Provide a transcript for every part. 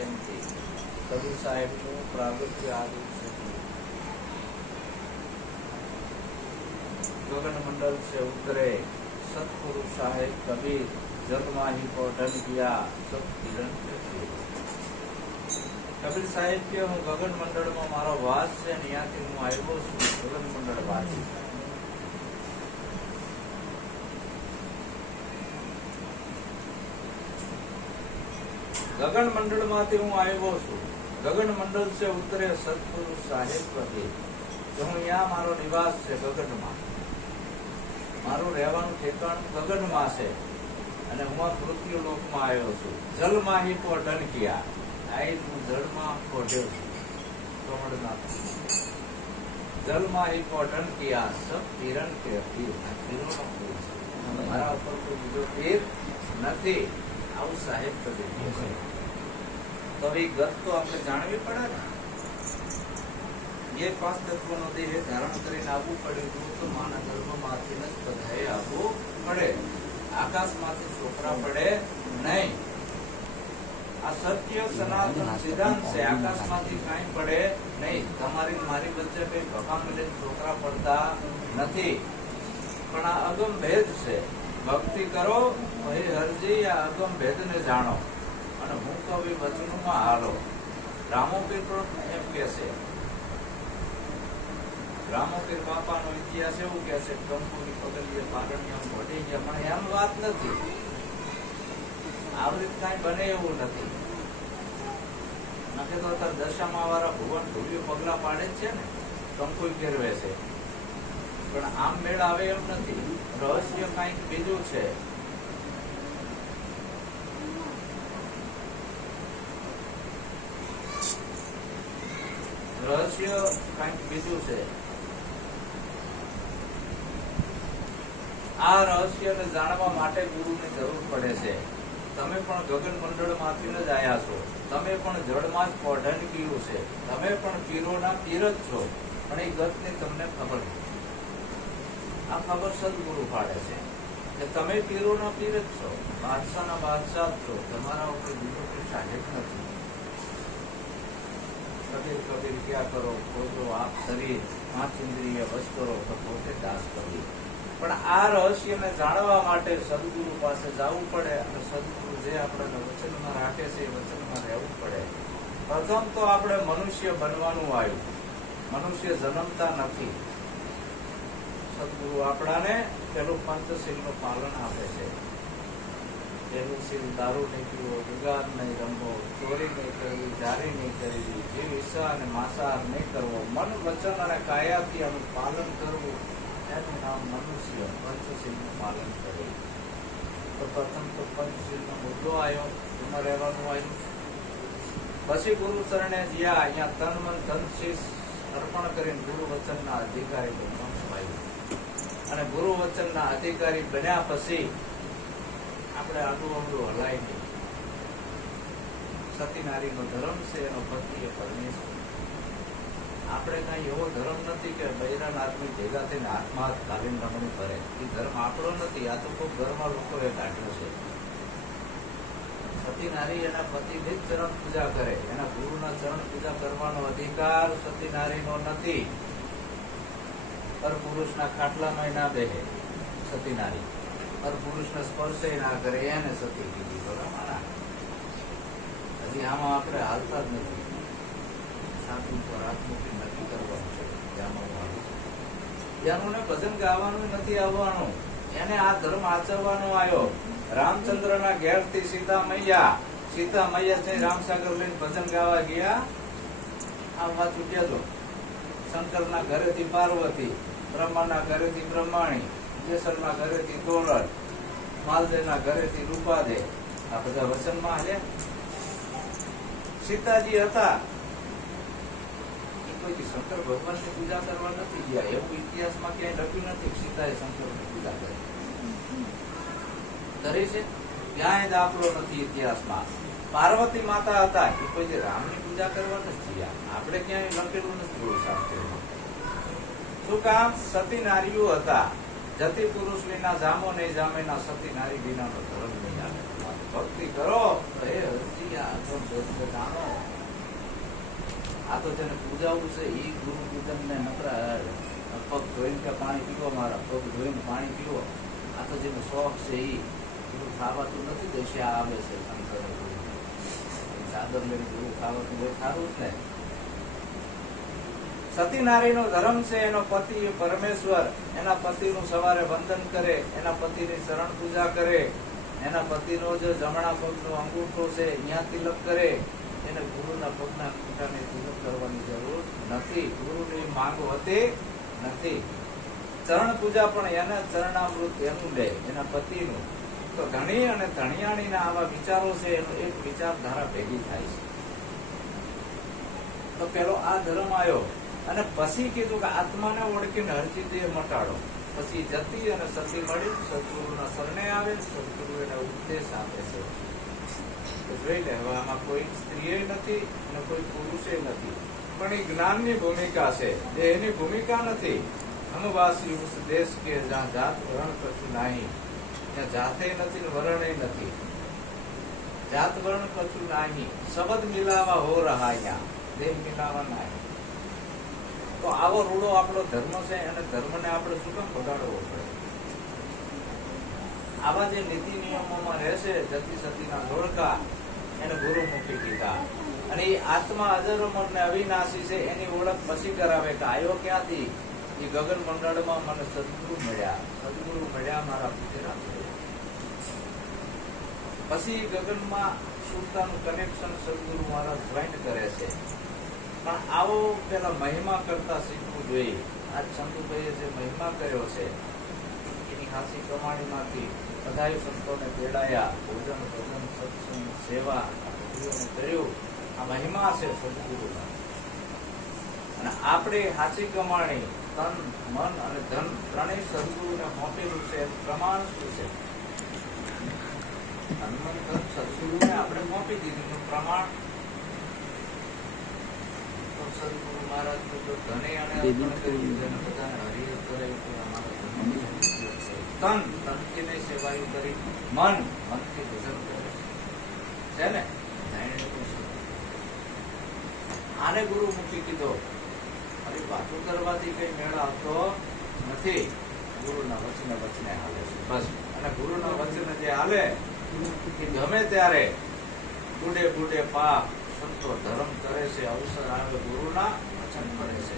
जयंती कबीर साहेब નું પ્રાગટ્ય આવ્યું છે। गगन मंडल से उतरे सतपुरुष साहेब कबीर जल माही को ढल किया सब किरण के थे। कबीर साहेब के हूँ गगन मंडल में मारो वास से नियाती हूँ आयो गगन मंडल वासी। गगन मंडल माथी हूँ आयो छू। गगन मंडल से उतरे सतपुरुष साहेब कबीर जो हूँ यहाँ मारो निवास है गगन में मारू રહેવાનું ઠેકાણું ગગનમાં છે અને હું આ પૃથ્વી લોકમાં આવ્યો છું। જલમાં કો ઢન કિયા આઈ હું જળમાં ખોડ્યો છું કમળનાથ। જલમાં કો ઢન કિયા સબ કિરણ કે પીર પીરોનો પીર છે મારા ઉપર કોઈ બીજો પીર નથી આવું સાહેબ કબીર કહે છે। તો એ ગત તો આપણે જાણવી પડે ને ये 5 तत्वों देह धारण કરીને આવવું પડે તો માના ગર્ભમાંથી જ બધાએ આવવું પડે। આકાશમાંથી છોકરા પડે નહીં। આ સત્ય સનાતન સિદ્ધાંત છે। આકાશમાંથી કાંઈ પડે નહીં। તમારી મારી વચ્ચે કઈ ભગા મળે છોકરા પડતા નથી પણ આ અગમ ભેદ છે। ભક્તિ કરો ભાઈ હરજી આ અગમ ભેદને જાણો અને હું કવિ વચનમાં હાલો। રામોપીર પણ એમ કહે છે રામોપીર બાપાનો ઇતિહાસ એવું કે છે કંકુની પગલીએ પારણ્યમ ઘટી ગયા પણ એમ વાત નથી। આવી રીત કાંઈ બને એવું નથી। નકે તો અત્યારે દશામાં વાળા ભુવન ધૂળિયું પગલા પાડે જ છે ને કંકુઈ ફેરવે છે પણ આમ મેળ આવે એમ નથી। રહસ્ય કાંઈક બીજું છે। રહસ્ય કાંઈક બીજું છે। આ રહસ્યને જાણવા માટે ગુરુની જરૂર પડે છે। તમે પણ ગગન મંડળમાંથી જ આયા છો। તમે પણ જળમાં જ પોઢન કર્યું છે। તમે પણ પીરોના પીર જ છો પણ એ ગતની તમને ખબર નથી। આ ખબર સદગુરુ પાડે છે કે તમે પીરોના પીર જ છો। બાદશાહના બાદશાહ જ છો। તમારા ઉપર બીજો કોઈ સાહેબ નથી। કબીર કબીર ક્યાં કરો ખોજો આપ શરીર 5 ઇન્દ્રિય વશ કરો તો પોતે દાસ કબીર। પણ આ રહસ્યને જાણવા માટે સદગુરુ પાસે જવું પડે અને સદગુરુ જે આપણને વચનમાં રાખે છે એ વચનમાં રહેવું પડે। પ્રથમ તો આપણે મનુષ્ય બનવાનું આવ્યું। મનુષ્ય જન્મતા નથી। સદગુરુ આપણાને પેલું પંચશીલનું પાલન આપે છે। પહેલું શીલ દારૂ નહીં પીવો, જુગાર નહીં રમવો, ચોરી નહીં કરવી, જારી નહીં કરવી, જીવ ઈચ્છા અને માંસાહાર નહીં કરવો, મન વચન અને કાયાથી આનું પાલન કરવું એનું નામ મનુષ્ય પંચશીલનું પાલન કરે। તો પ્રથમ તો પંચશીલનો મુદ્દો આવ્યો એમાં રહેવાનું આવ્યું। પછી ગુરુ શરણે જ્યાં અહીંયા તન મન ધન શીશ અર્પણ કરીને ગુરુ વચનના અધિકારી બનવાનું આવ્યું અને ગુરુ વચનના અધિકારી બન્યા પછી આપણે આડું અવડું હલાય નહીં। સતી નારીનો ધર્મ છે એનો પતિ એ પરમેશ્વર। આપણે કઈ એવો ધર્મ નથી કે બૈરાન આદમી ભેગા થઈને હાથમાં હાથ ઘાલીને રમણી કરે। એ ધર્મ આપણો નથી। આ તો કોઈ ઘરમાં લોકોએ કાઢ્યો છે। સતી નારી એના પતિની જ ચરણ પૂજા કરે। એના ગુરુના ચરણ પૂજા કરવાનો અધિકાર સતી નારીનો નથી। પર પુરુષના ખાટલામાં ના બેહે સતી નારી। પર પુરુષને સ્પર્શ ના કરે એને સતી કીધી। બરાબર હજી આમાં આપણે હાલતા જ નથી। છાતી ઉપર હાથ મૂકી નક્કી કરવાનું છે ત્યાંનું ને ભજન ગાવાનું નથી આવવાનું। એને આ ધર્મ આચરવાનો આવ્યો। રામચંદ્રના ઘેરથી સીતા મૈયા જઈ રામસાગર લઈને ભજન ગાવા ગયા। આ વાત છૂટ્યા તો શંકરના ઘરેથી પાર્વતી, બ્રહ્માના ઘરેથી બ્રહ્માણી, જેસરના ઘરેથી તોરલ, માલદેવના ઘરેથી રૂપાદે। આ બધા વચનમાં હાલ્યા। સીતાજી હતા કોઈ શંકર ભગવાનની પૂજા કરવા નથી ગયા। એવું ઇતિહાસમાં ક્યાંય લખ્યું નથી સીતાએ શંકરની પૂજા કરી છે। ક્યાંય દાખલો નથી ઇતિહાસમાં। પાર્વતી માતા હતા એ કોઈ રામની પૂજા કરવા નથી ગયા। આપણે ક્યાંય લખેલું નથી એવું શાસ્ત્રમાં। શું કામ? સતી નારીઓ હતા। જતી પુરુષ વિના જામો નહીં જામે ના સતી નારી વિનાનો ધર્મ નહીં આવે। ભક્તિ કરો જાણો તો જેને પૂજાવું છે એ ગુરુ પૂજન ને નકરા પગ ધોઈને કે પાણી પીવો, મારા પગ ધોઈને પાણી પીવો, આ તો જેનો શોખ છે એ ગુરુ ખાવાતું નથી. દશા આવે છે શંકર ચાદર લઈને ગુરુ ખાવાતું હોય સારું જ ને. સતી નારીનો ધર્મ છે, એનો પતિ પરમેશ્વર, એના પતિનું સવારે વંદન કરે, એના પતિની શરણ પૂજા કરે, એના પતિનો જો જમણા પગનો અંગૂઠો છે અહીંયા તિલક કરે, એને ગુરુના પગના અંગૂઠાને તિલક કરવાની જરૂર નથી. ગુરુની માંગ હોતી નથી. ચરણ પૂજા પણ એના ચરણામૃત એનું લે, એના પતિનું. તો ધણી અને ધણિયાણીના આવા વિચારો છે, એનો એક વિચારધારા ભેગી થાય છે. તો પેલો આ ધર્મ આવ્યો અને પછી કીધું કે આત્માને ઓળખીને હરજીતે મટાડો. પછી જતી અને સતી મળી સદગુરુના શરણે આવે, સદગુરુ એને ઉપદેશ આપે છે. જોઈ લે, હવે આમાં કોઈ સ્ત્રીએ નથી અને કોઈ પુરુષે નથી, પણ એ જ્ઞાનની ભૂમિકા છે, દેહની ભૂમિકા નથી. હમવાસી ઉસ દેશ કે જ્યાં જાત વર્ણ કશું નહીં, ત્યાં જાતે નથી ને વર્ણે નથી, જાત વર્ણ કશું નહીં, શબ્દ મિલાવા હો રહા, અહીંયા દેહ મિલાવા નહીં. તો આવો રૂડો આપણો ધર્મ છે, અને ધર્મને આપણે શું કામ બગાડવો પડે? આવા જે નીતિ નિયમોમાં રહેશે જતી સતીના ધોળકા, એને ગુરુમુખી કીધા. અને એ આત્મા અજર અમર ને અવિનાશી છે, એની ઓળખ પછી કરાવે કે આયો ક્યાંથી? એ ગગન મંડળમાં મને સદગુરુ મળ્યા મારા પૂજ્યના. પછી ગગનમાં સુરતાનું કનેક્શન સદગુરુ મારા જોઈન્ટ કરે છે. પણ આવો પેલા મહિમા કરતા શીખવું જોઈએ. આજ ચંદુભાઈએ જે મહિમા કર્યો છે એની ખાસી કમાણીમાંથી બધાય સંતોને તેડાયા, ભોજન ભજન સત્સંગ સેવા કર્યું. આ મહિમા છે સદગુરુના. અને આપણે સાચી કમાણી તન મન અને ધન ત્રણેય સદગુરુને સોંપેલું છે. પ્રમાણ શું છે? તન મન ધન સદગુરુને આપણે સોંપી દીધું. પ્રમાણ સદગુરુ મહારાજ તો ધને અને અર્પણ કરી દીધું, બધાને હરિ કરે. તન તનથી નહીં સેવાયું કરી, મનથી ભજન કરે છે ને. આને ગુરુ મૂકી કીધો. અરે વાતો કરવાથી કઈ મેળ આવતો નથી. ગુરુના વચને હાલે છે બસ. અને ગુરુના વચને જે હાલે એ ગમે ત્યારે બુડે પાપ સંતો ધર્મ કરે છે, અવસર આવે ગુરુના વચન કરે છે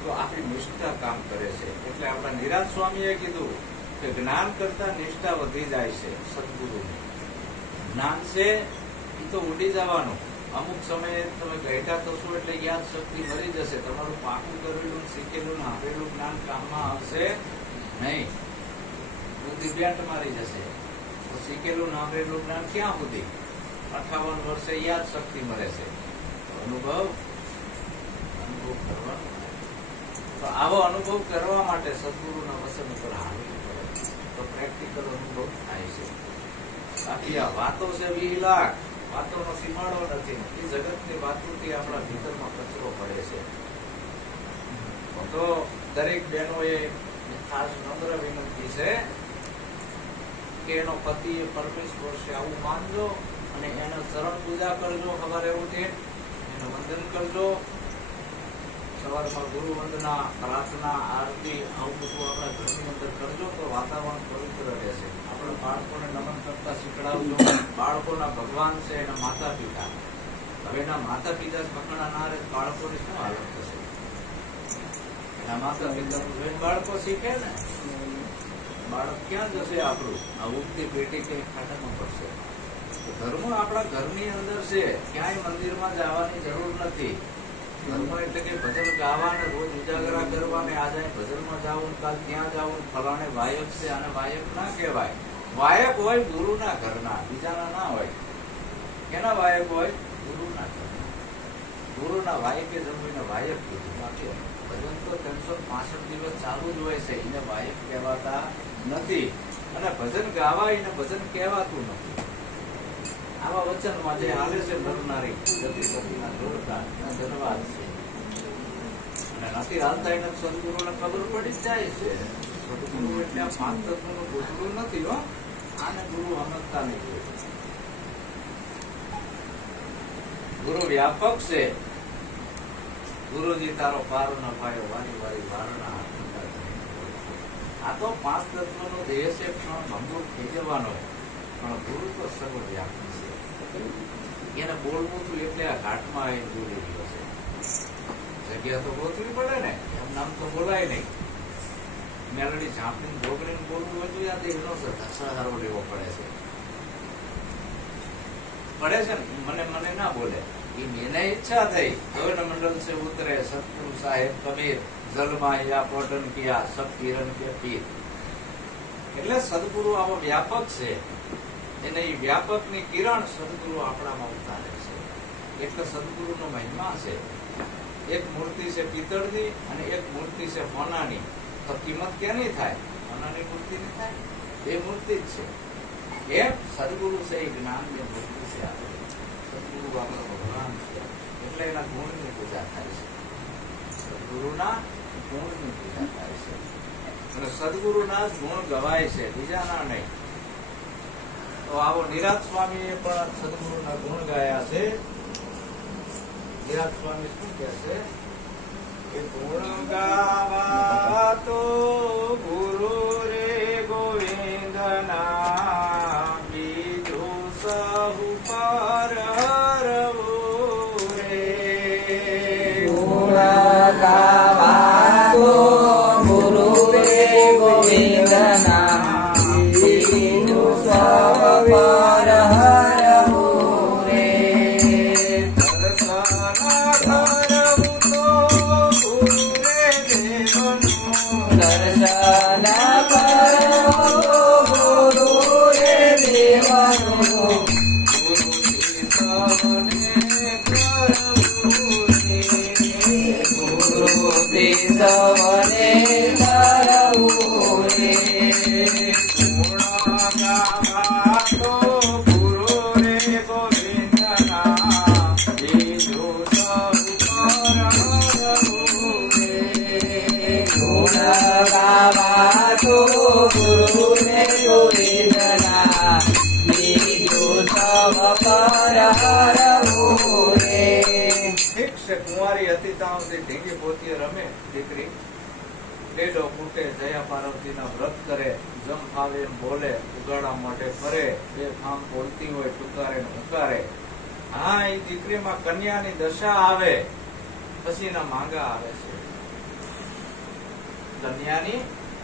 તો આપણી નિષ્ઠા કામ કરે છે. એટલે આપણા નિરાજ સ્વામીએ કીધું કે જ્ઞાન કરતા નિષ્ઠા વધી જાય છે. સદગુરુની જ્ઞાન છે એ તો ઉડી જવાનું. અમુક સમયે તમે ગયઢા થશો એટલે યાદ શક્તિ મરી જશે. તમારું પાકું કરેલું શીખેલું આપેલું જ્ઞાન કામમાં આવશે નહીં. બુદ્ધિ બેન્ટ મારી જશે. તો શીખેલું આપેલું જ્ઞાન ક્યાં સુધી? 58 વર્ષે યાદ શક્તિ મળે છે. અનુભવ કરવાનો. તો આવો અનુભવ કરવા માટે સદગુરુના વચન ઉપર હાલવું પડે તો પ્રેક્ટિકલ અનુભવ થાય છે. બાકી આ વાતો છે 20 લાખ, વાતોનો સીમાડો નથી. એ જગતની વાતોથી આપણા ભીતરમાં કચરો પડે છે. તો દરેક બહેનોએ ખાસ નમ્ર વિનંતી છે કે એનો પતિ એ પરમેશ્વર છે આવું માનજો અને એનો ચરણ પૂજા કરજો. સવારે ઉઠી એનું વંદન કરજો. સવારમાં ગુરુ વંદના, પ્રાર્થના, આરતી આવું બધું આપણા ઘરની અંદર કરજો તો વાતાવરણ પવિત્ર રહેશે. આપણે બાળકોને નમન કરતા શીખડાવજો. બાળકોના ભગવાન છે એના માતા પિતા. હવે એના માતા પિતા જ પકડા ના રહે બાળકોની શું હાલત થશે? એના માતા પિતાનું જોઈને બાળકો શીખે ને. બાળક ક્યાં જશે આપણું? આ ઉગતી પેટી કઈ ખાટામાં પડશે. ધર્મ આપણા ઘરની અંદર છે. ક્યાંય મંદિરમાં જવાની જરૂર નથી. ધર્મ એટલે કે ભજન ગાવાને, રોજ ઉજાગરા કરવાને, આજે ભજનમાં જાવું, કાલ ત્યાં જાવું, ફલાણે વાયક છે આને વાયક ના કહેવાય. વાયક હોય ગુરુના ઘરના, બીજાના ના હોય. કેના વાયક હોય? ગુરુના ઘરના. ગુરુના વાયકે જમીને વાયક કીધું. બાકી ભજન તો 365 દિવસ ચાલુ જ હોય છે. એને વાયક કહેવાતા નથી. અને ભજન ગાવા એને ભજન કહેવાતું નથી. આવા વચનમાં જે હાલે છે નરનારી જતી જોડતા ધન્યવાદ છે. અને નથી હાલતા એને સદગુરુને ખબર પડી જ જાય છે. સદગુરુ એટલે આ 5 તત્વનું ગોઠવું નથી. હો, આને ગુરુ સમજતા નહીં. ગુરુ વ્યાપક છે ગુરુજી તારો પારો ન પાયો વારી વારી વારના આ તો 5 તત્વનો દેહ છે, પણ ભંગુર થઈ જવાનો. પણ ગુરુ તો સર્વવ્યાપી છે. એને બોલવું હતું એટલે આ ઘાટમાં આવીને બોલી રહ્યો છે. જગ્યા તો ગોતવી પડે ને, એમ નામ તો બોલાય નહીં. મેલડી ઝાંપીને ઢોકળીને બોલવું હોય તો યાદ એનો સહારો લેવો પડે છે. ને મને ના બોલે. એને ઈચ્છા થઈ ગોવિંદ મંડળ से उतरे सतगुरु साहेब कबीर जलमा या पोटन किया सब किरण के पीर. એટલે સદગુરુ આવો વ્યાપક છે, એને એ વ્યાપક ની કિરણ સદગુરુ આપણામાં ઉતારે છે. એટલે સદગુરુનો મહિમા છે. એક મૂર્તિ છે પિત્તળની અને એક મૂર્તિ છે સોનાની. તો કિંમત કેની થાય? સોનાની મૂર્તિની થાય. બે મૂર્તિ જ છે. એમ સદગુરુ છે એ જ્ઞાનની મૂર્તિ છે. સદગુરુ આપણો ભગવાન છે, એટલે એના ગુણની પૂજા થાય છે. સદગુરુના ગુણની પૂજા થાય છે અને સદગુરુના જ ગુણ ગવાય છે, બીજાના નહીં. તો આવો નિરાંત સ્વામીએ પણ સદગુરુના ગુણ ગાયા છે. નિરાંત સ્વામી શું કહે છે કે ગુણ ગાવા તો ગુરુ રે ગોવિંદના, બીજું સહુ પર હરવું રે. ગુણ ગાવા તો ગુરુ રે ગોવિંદના, બીજું સહુ પર હરવું રે. દર્શન કરવું ગુરુ રે દેવનું, ગુરુથી સૌને કરવું રે. ગુણ ગાવા તો ગુરુ રે ગોવિંદના, બીજું સહુ પર હરવું રે. ગુણ ગાવા તો ગુરુ રે ગોવિંદના, બીજું સૌ પર હરવું રે. ઠીક છે, કુંવારી હતી ત્યાં સુધી ઢીંગી પોતીએ રમે દીકરી. લેડો ફૂટે, જયા પાર્વતીના વ્રત કરે, જમ ફાવે એમ બોલે, ઉગાડા મોઢે ફરે, બે ફામ બોલતી હોય ટુકારે ને હુંકારે. હા, એ દીકરીમાં કન્યાની દશા આવે પછી એના માંગા આવે છે. કન્યાની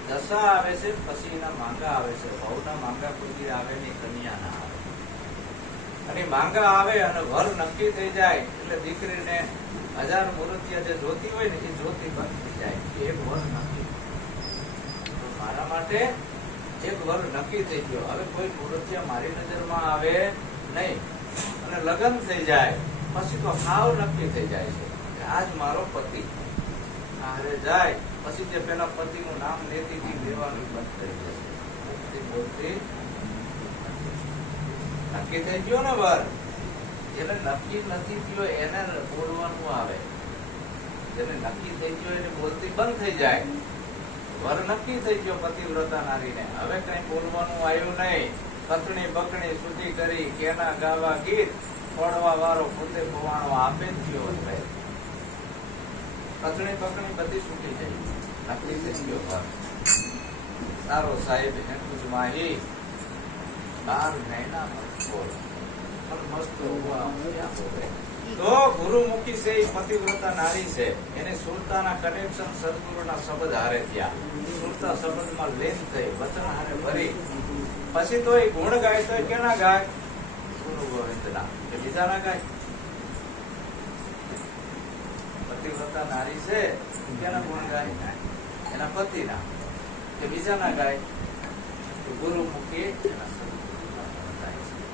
દશા આવે છે પછી એના માંગા આવે છે. વહુના માંગા કોઈ આવે નહીં, કન્યાના આવે. અને માંગા આવે અને વર નક્કી થઈ જાય એટલે દીકરીને 1000 મૂર્તિયા જે જોતી હોય ને એ જોતી બંધ થઈ જાય. એક વર નક્કી, મારા માટે એક વર નક્કી થઈ ગયો. હવે કોઈ મૂર્તિયા મારી નજરમાં આવે નહીં અને લગ્ન થઈ જાય પછી તો સાવ નક્કી થઈ જાય છે કે આજ મારો પતિ. હારે જાય પછી જે પેલા પતિનું નામ લેતી હતી લેવાનું બંધ થઈ જશે. બોલતી નક્કી થઈ ગયો ને વર, જેને નક્કી નથી થયો એને બોલવાનું આવે. જેને નક્કી થઈ ગયો એને બોલતી બંધ થઈ જાય. વર નક્કી થઈ ગયો પતિવ્રતા નારીને, હવે કઈ બોલવાનું આવ્યું નહીં. કથણી બકણી સુધી કરી કેના ગાવા ગીત, ફોડવા વાળો પોતે પવાણો આપે જ ગયો. કથણી બકણી બધી છૂટી ગઈ, નક્કી થઈ ગયો વર. સારો સાહેબ હેતુજ માહી 12 મહિના તો ગુરુમુખી છે એ પતિવ્રતા નારી છે. એને સુરતાના કનેક્શન સદગુરુના શબ્દ હારે થયા. સુરતા શબ્દમાં લીન થઈ, વચન હારે ભરી. પછી તો એ ગુણ ગાય તો કેના ગાય? ગુરુ ગોવિંદના, કે બીજાના ગાય? પતિવ્રતા નારી છે કેના ગુણ ગાય? એના પતિના. કે બીજાના ગાય? ગુરુમુખી એના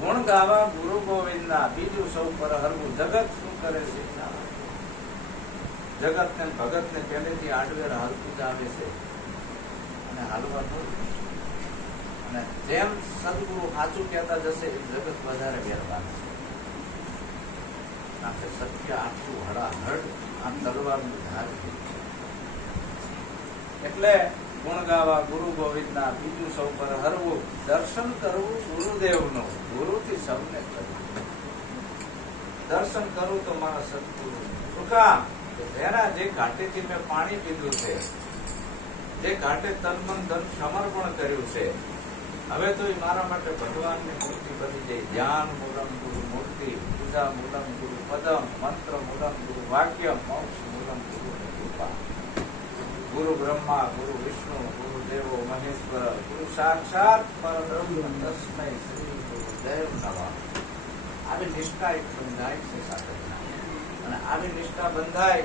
ગુણ ગાવા ગુરુ ગોવિંદના, બીજું સૌ પર હરવું. જગત શું કરે છે? જગત ને ભગત ને પહેલેથી આડવેર હાલતું જ આવે છે અને હાલવાનું. અને જેમ સદગુરુ સાચું કહેતા જશે એ જગત વધારે વેરવાન છે. આપણે સત્ય આટલું હળાહળ આ તલવારનું ધાર છે. એટલે ગુણ ગાવા ગુરુ ગોવિંદના, બીજું સૌ પર હરવું. દર્શન કરવું ગુરુદેવનું, ગુરુથી સૌને કરવું. દર્શન કરવું તો મારા સદગુરુ. શું કામ? તેના જે ઘાટેથી મેં પાણી પીધું છે, જે ઘાટે તન મન ધન સમર્પણ કર્યું છે, હવે તો એ મારા માટે ભગવાનની મૂર્તિ બની જાય. ધ્યાન મૂલમ ગુરુ મૂર્તિ, પૂજા મૂલમ ગુરુ પદમ, મંત્ર મૂલમ ગુરુ વાક્ય, મોક્ષ મૂલમ ગુરુ કૃપા. ગુરુ બ્રહ્મા, ગુરુ વિષ્ણુ, ગુરુ દેવો મહેશ્વર, ગુરુ સાક્ષાત પરબ્રહ્મ તસ્મૈ શ્રી ગુરુદેવ નમઃ. આવી નિષ્ઠા એક બંધાય છે સાધકના, અને આવી નિષ્ઠા બંધાય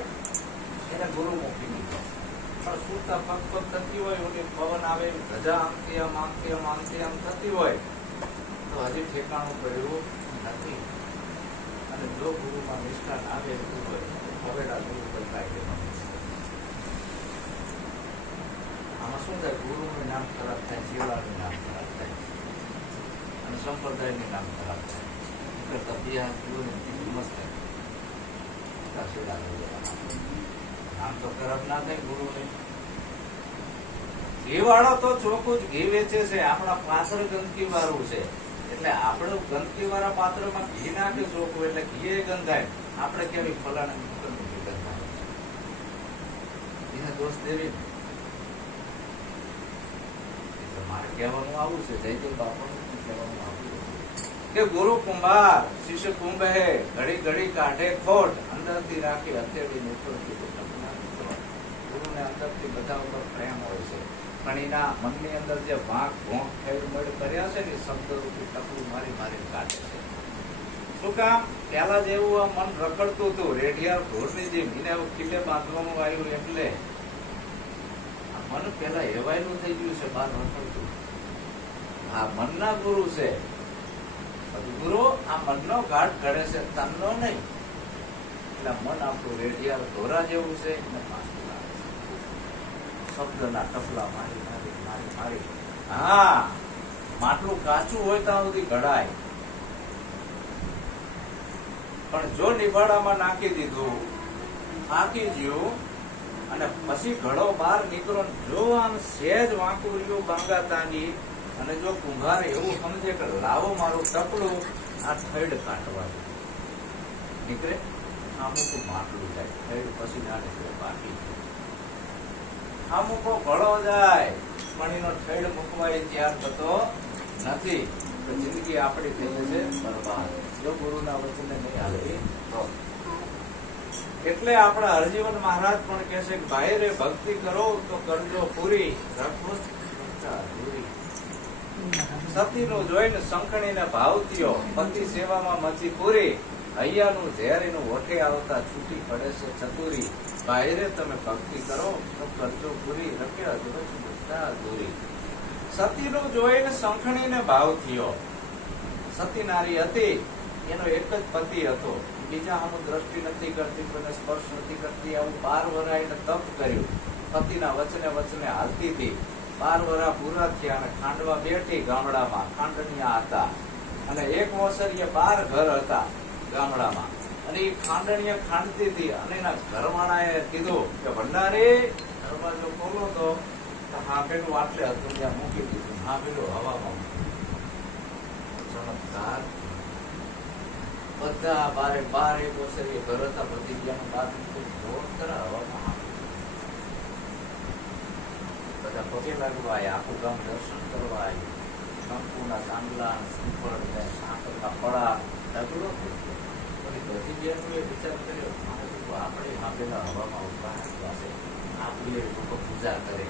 એને ગુરુ મૂકી દીધો. પણ સુરતા પગ પગ થતી હોય, ઓલી પવન આવે, ધજા આમથી આમ આમથી આમ આમથી આમ થતી હોય, તો હજી ઠેકાણું પડ્યું નથી. અને જો ગુરુમાં નિષ્ઠા ના બેસતું હોય, હવેડા ગુરુ પર કાયદે આમાં શું થાય? ગુરુનું નામ ખરાબ થાય, ચેલાનું નામ ખરાબ થાય, અને સંપ્રદાયનું નામ ખરાબ થાય. આમ તો ખરાબ ના થાય ગુરુને. ઘી વાળો તો ચોખ્ખું જ ઘી વેચે છે, આપણા પાત્ર ગંદકી વાળું છે, એટલે આપણે ગંદકી વાળા પાત્રમાં ઘી નાખે ચોખ્ખું, એટલે ઘી ગંધાય. આપણે કેવી ફલાણા ઘી ગંધાય, એને દોષ દેવી. મારે કહેવાનું આવું છે, જયદેવ બાપાનું કહેવાનું આવું કે ગુરુ કુંભાર શિષ્ય કુંભ હે, ઘડી ઘડી કાઢે ખોટ, અંદરથી રાખી હથેળી નીકળતી. ગુરુને અંદરથી બધા ઉપર પ્રેમ હોય છે, પણ એના મનની અંદર જે વાંક ભોંક ખેડ કર્યા છે ને, શબ્દરૂપી ટકલું મારી મારી કાઢે છે. શું કામ? પેલા જેવું આ મન રખડતું હતું, રેઢિયાર ઢોરની જેમ, એને ખીલે બાંધવાનું આવ્યું, એટલે મન પેલા એવાયનું થઈ ગયું છે, બહાર રખડતું. આ મનના ગુરુ છે. ગુરુ આ મનનો ઘાટ ઘડે છે, તનનો નહીં. એટલે મન આપણું રેઢિયાર ઢોરા જેવું છે, એને પાછું લાગે છે. શબ્દના ટપલા મારી મારી મારી મારી. હા, માટલું કાચું હોય ત્યાં સુધી ઘડાય, પણ જો નિભાડામાં નાખી દીધું, થાકી ગયું, અને પછી ઘડો બહાર નીકળો, જો આમ સહેજ વાંકું રહ્યું બાંગાતાની, અને જો કુંભાર એવું સમજે કે લાવો મારું ટપલું આ થડ કાઢવા નીકળે, અમુક માટલું જાય, થડ પછી ના નીકળે, બાકી અમુકો ઘડો જાય, પણ એનો થડ મૂકવા તૈયાર થતો નથી. તો જિંદગી આપણી થઈ જશે બરબાદ, જો ગુરુના વચને નહીં હાલે તો. એટલે આપણા હરજીવન મહારાજ પણ કહે છે કે ભાઈ રે, ભક્તિ કરો તો કરજો પૂરી, રાખો અધૂરી. સતીનું જોઈને શંખણીને ભાવ થયો, પતિ સેવામાં મચી પૂરી, હૈયાનું ઝેરીનું ઓઠે આવતા છૂટી પડે છે ચતુરી. ભાઈ રે, તમે ભક્તિ કરો તો કરજો પૂરી, રખે અધૂરી. સતીનું જોઈને શંખણીને ભાવ થયો. સતી નારી હતી, એનો એક જ પતિ હતો, બીજા આનું દ્રષ્ટિ નથી કરતી, કોઈને સ્પર્શ નથી કરતી. આવું 12 વર્ષ એને તપ કર્યું, પતિના વચને વચને હાલતી હતી. 12 વર્ષ પૂરા થયા અને ખાંડવા બેઠી ગામડામાં. ખાંડણિયા હતા, અને એક મોસરીએ 12 ઘર હતા ગામડામાં, અને એ ખાંડણિયા ખાંડતી હતી. અને એના ઘરવાળાએ કીધું કે ભંડારી દરવાજો ખોલો તો. હા પેલું આટલે હતું ત્યાં મૂકી દીધું, હા પેલું હવામાં. ચમત્કાર. બધા 12 એક મોસરીએ ઘર હતા, બધી ગયા બાર જોર કરા હવામાં. બધા પગે લાગવા આવ્યા, આખું ગામ દર્શન કરવા આવ્યું. શંકુના ચાંદલા, શ્રીફળ ને સાકરના પડા ઢગલો થઈ ગયો. બધી જગ્યાનું એ વિચાર કર્યો, આપણે પેલા હવામાં ઉભા પાસે આપણી લોકો પૂજા કરે,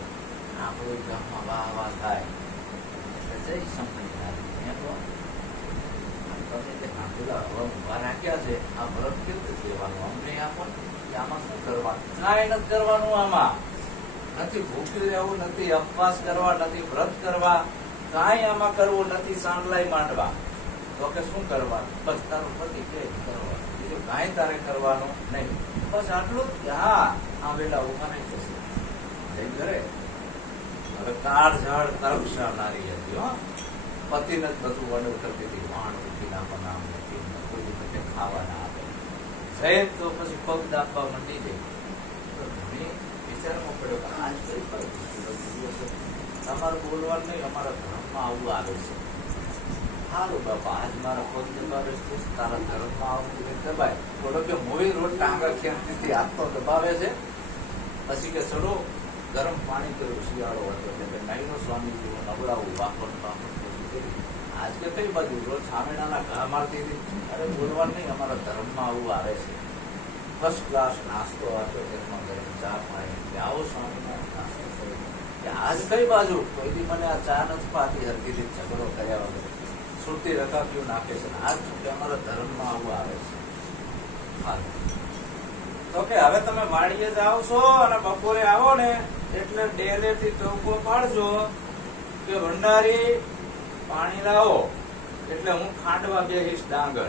આપણું ગામમાં વાહ વાહ થાય, એટલે જઈ સંપણી તમે જે પેલા હવા ઉભા રાખ્યા છે, આ વ્રત કેવું દેવાનું અમને આપો. આમાં શું કરવાનું? કાંઈ નથી કરવાનું. આમાં નથી ભૂખ્યું રહેવું, નથી ઉપવાસ કરવા, નથી વ્રત કરવા, કાંઈ આમાં કરવું નથી. સાંડલાઈ માંડવા તો કે શું કરવાનું? બસ તારું પતિ કે કરવાનું, બીજું કાંઈ તારે કરવાનું નહીં. બસ આટલું જ. હા, આ વેલા ઉભા નહીં થશે જઈ ઘરે. હવે કાળ ઝાડ તરક્ષા નારી હતી, હો પતિને જ બધું વડો કરતી હતી. વાણ ઉઠી નાખવા નામ નથી, કોઈ વખતે ખાવા ના આપે, સહેજ તો પછી પગ દાબવા મંડી જાય. તો ઘણી વિચારમાં પડ્યો કે આજ કઈ પર તમારે બોલવાનું નહીં, અમારા ધર્મમાં આવું આવે છે. હારું બાપા આજ મારા પગ દબાવે છે તારા ધર્મમાં આવું દબાય બોલો કે મોઈ રોજ ટાંગા ખેંચતી હાથ તો દબાવે છે પછી કે ચલો ગરમ પાણી કર્યું શિયાળો હતો એટલે નાઈનો સ્વામીજી નબળાવું વાપણ આજ કે કઈ બાજુ રોજ સામેના ઘા મારતી હતી અરે બોલવાનું નહીં અમારા ધર્મમાં આવું આવે છે ફર્સ્ટ ક્લાસ નાસ્તો આપ્યો ઘરમાં ગરમ ચા પાણી આવો સ્વામીના નાસ્તો કર્યો આજ કઈ બાજુ કોઈ દી મને આ ચા નથી પાતી હરકી રીતે ઝઘડો કર્યા વગર સુરતી રકાબીઓ નાખે છે આજ કે અમારા ધર્મમાં આવું આવે છે તો કે હવે તમે વાડીએ જાઓ છો અને બપોરે આવો ને એટલે ડેરેથી ટોકો પાડજો કે ભંડારી પાણી લાવો એટલે હું ખાંડવા બેહીશ ડાંગર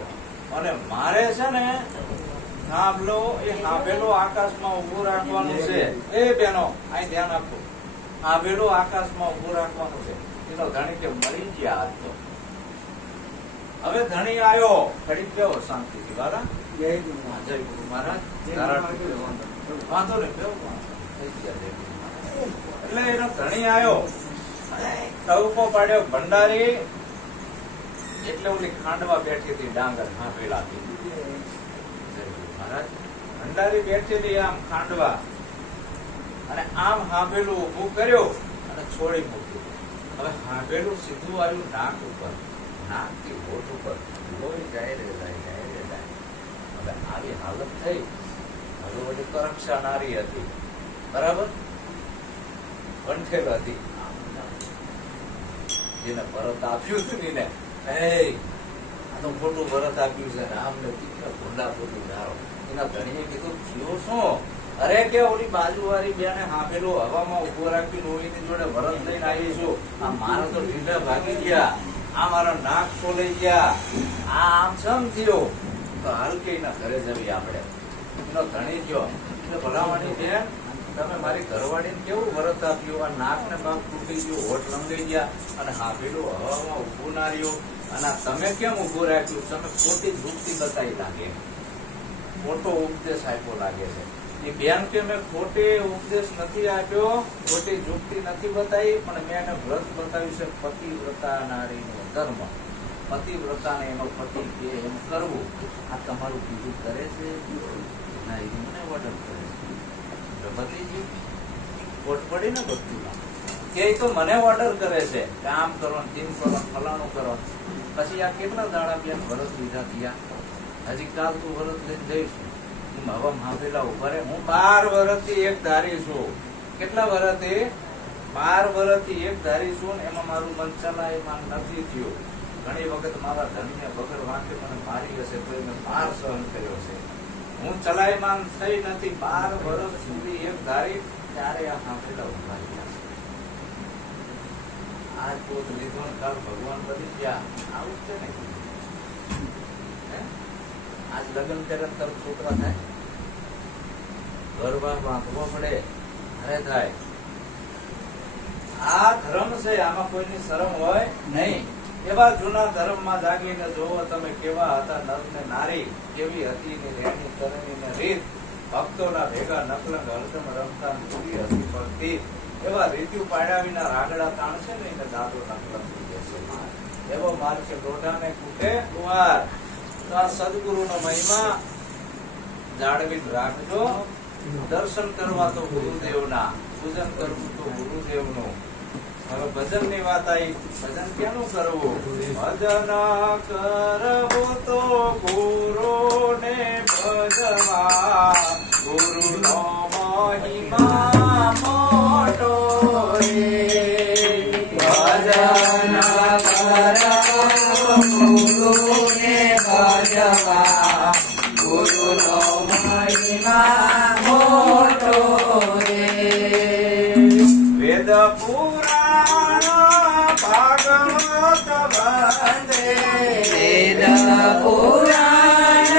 અને મારે છે ને હાંભલો એ હાંભેલો આકાશમાં ઉભું રાખવાનું છે એ બેનો અહીં ધ્યાન આપો હાંભેલો આકાશમાં ઉભું રાખવાનું છે એનો ધણી કે મરી ગયા આજ તો હવે ધણી આવ્યો ઘડીક કેવો શાંતિથી વાલા જય ગુરુ મહારાજ વાંધો ને કેવો એટલે એનો ધણી આવ્યો ટવકો પાડ્યો ભંડારી એટલે ઓલી ખાંડવા બેઠી હતી ડાંગર હાંભેલાથી મહારાજ ભંડારી બેઠેલી આમ ખાંડવા અને આમ હાંભેલું ઉભું કર્યો અને છોડી મૂક્યું હવે હાંભેલું સીધું આવ્યું નાક ઉપર નાક થી હોઠ ઉપર લોહી જાય રે જાય હવે આવી હાલત થઈ હવે ઓલી કરક્ષા નારી હતી બરાબર કંઠેલ હતી જેને ભરત આપ્યું હતું ને આ તો ખોટું ભરત આપ્યું છે ને આમને ભૂંડા ખોટું ધારો એના ધણીએ કીધું થયો શું અરે કે ઓલી બાજુવાળી બેને હાંભેલું હવામાં ઉભો રાખ્યું ઓલીની જોડે ભરત લઈને આવી છું આ મારા તો ઢીલા ભાગી ગયા આ મારા નાક ખોલાઈ ગયા આ આમ સમ થયો તો હાલ કે એના ઘરે જવી આપણે એનો ધણી ગયો એટલે ભલાવાણી બેન તમે મારી ઘરવાળીને કેવું વરત આપ્યું આ નાક ને બાપ તૂટી ગયું હોઠ લંગાઈ ગયા અને હાંભેલું હવામાં ઉભું ના રહ્યું અને તમે કેમ ઉભું રાખ્યું તમે ખોટી યુક્તિ બતાવી લાગે ખોટો ઉપદેશ આપ્યો લાગે છે એ બેન કે મેં ખોટી ઉપદેશ નથી આપ્યો ખોટી યુક્તિ નથી બતાવી પણ મેં એને વ્રત બતાવ્યું છે પતિવ્રતા નારીનો ધર્મ પતિવ્રતાને એનો પતિ કે એમ કરવું આ તમારું કીધું કરે છે ના એ મને ઓર્ડર કરે છે ભત્રીજી ખોટ પડી ને ભક્તિમાં કે તો મને ઓર્ડર કરે છે કે આમ કરો તેમ કરો ફલાણું કરો પછી આ કેટલા દાડા બેન વરસ લીધા થયા હજી કાલ તું વરસ લઈને જઈશું હું હવા હાંભેલા ઉભા રહે હું 12 વર્ષથી એક ધારી છું કેટલા વર્ષથી 12 વર્ષથી એક ધારી છું ને એમાં મારું મન ચલાયમાન નથી થયું ઘણી વખત મારા ધણીને વગર વાંકે મને મારી હશે તો મેં માર સહન કર્યો છે હું ચલાયમાન થઈ નથી 12 વર્ષ સુધી એક ધારી ત્યારે આ હાંભેલા ઉભા રહ્યા છે આજ પોત લીધો ને કાલ ભગવાન બની ગયા આવું છે ને આજ લગ્ન કરે તરફ છોકરા થાય ઘર બાર બાંધવો પડે અરે થાય આ ધર્મ છે આમાં કોઈની શરમ હોય નહીં એવા જૂના ધર્મમાં જાગીને જોવો તમે કેવા હતા નર ને નારી કેવી હતી ને રહેણી કરણી ને રીત ભક્તોના ભેગા નકલંગ હરદમ રમતા પૂરી હતી પડતી એવા રીત્યુ પાડ્યા વિના રાગડા તાણશે ને એને દાદો નકલંગ થઈ જશે એવો માર્ગ છે દોઢાને કૂટે કુંવાર તો આ સદગુરુનો મહિમા જાળવીને રાખજો દર્શન કરવા તો ગુરુદેવના પૂજન કરવું તો ગુરુદેવનું હવે ભજન ની વાત આવી ભજન ક્યાંનું કરવું ભજન કરવું તો ગુરુ ને ભજવા ગુરુ નો મહિમા મોટો રે ભજન કરવું ગુરુ ને ભજવા ગુરુ નો મહિમા મોટો રે વેદ પુરાણ ભાગવત વંદે વેદ પુરાણ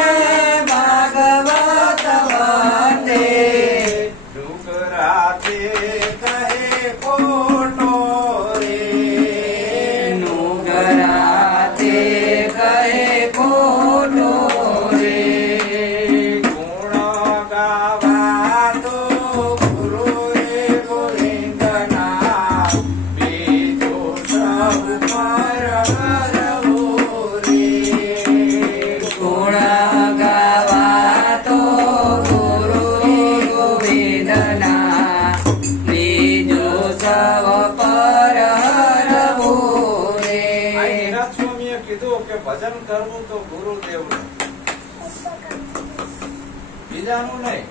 બીજાનું નહીં.